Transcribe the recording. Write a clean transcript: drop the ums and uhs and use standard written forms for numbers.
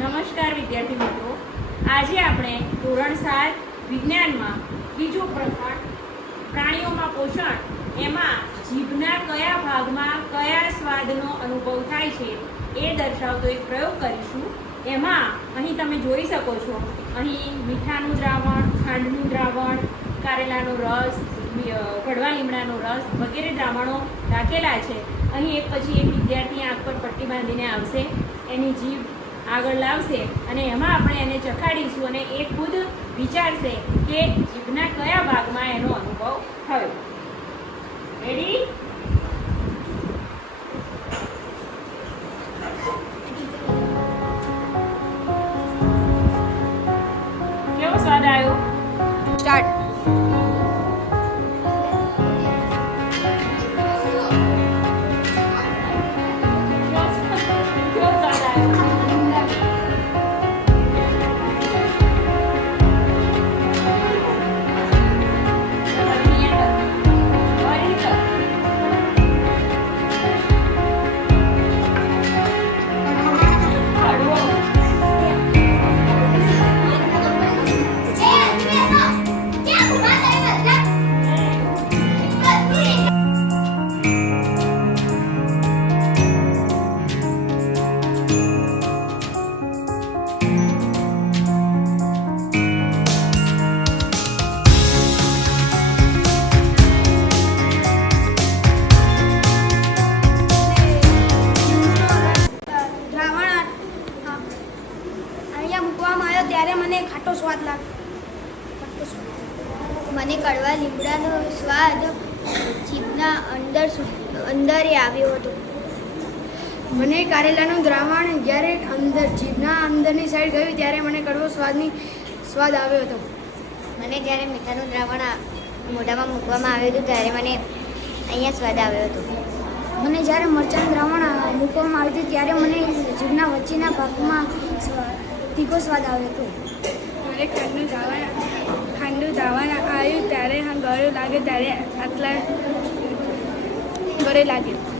નમસ્કાર વિદ્યાર્થી મિત્રો, આજે આપણે ધોરણ 7 વિજ્ઞાનમાં બીજો પ્રકરણ પ્રાણીઓમાં પોષણ એમાં જીભના કયા ભાગમાં કયા સ્વાદનો અનુભવ થાય છે એ દર્શાવતો એક પ્રયોગ કરીશું. એમાં અહીં તમે જોઈ શકો છો, અહીં મીઠાનું દ્રાવણ, ખાંડનું દ્રાવણ, કારેલાનો રસ, કડવા લીમડાનો રસ વગેરે દ્રાવણો રાખેલા છે. અહીં એક પછી એક વિદ્યાર્થી આંખ પર પટ્ટી બાંધીને આવશે, એની જીભ આગળ લાવશે અને એમાં આપણે એને ચખાડીશું અને એ ખુદ વિચારશે કે જીભના કયા ભાગમાં એનો અનુભવ થયો. રેડી? કેવો સ્વાદ આવ્યો? સ્ટાર્ટ. ત્યારે મને ખાટો સ્વાદ લાગ્યો. મને કડવા લીમડાનો સ્વાદ જીભના અંદરે આવ્યો હતો. મને કારેલાનું દ્રાવણ જ્યારે જીભના અંદરની સાઈડ ગયું ત્યારે મને કડવો સ્વાદ આવ્યો હતો. મને જ્યારે મીઠાનું દ્રાવણ મોઢામાં મૂકવામાં આવ્યું હતું ત્યારે મને અહીંયા સ્વાદ આવ્યો હતો. મને જ્યારે મરચાંનું દ્રાવણ મૂકવામાં આવ્યું હતું ત્યારે મને જીભના વચ્ચેના ભાગમાં તીખો સ્વાદ આવ્યો હતો. મને ખાંડનું દ્રાવણ આવ્યું ત્યારે ગળ્યું લાગ્યું ત્યારે આટલા ગળે લાગ્યું.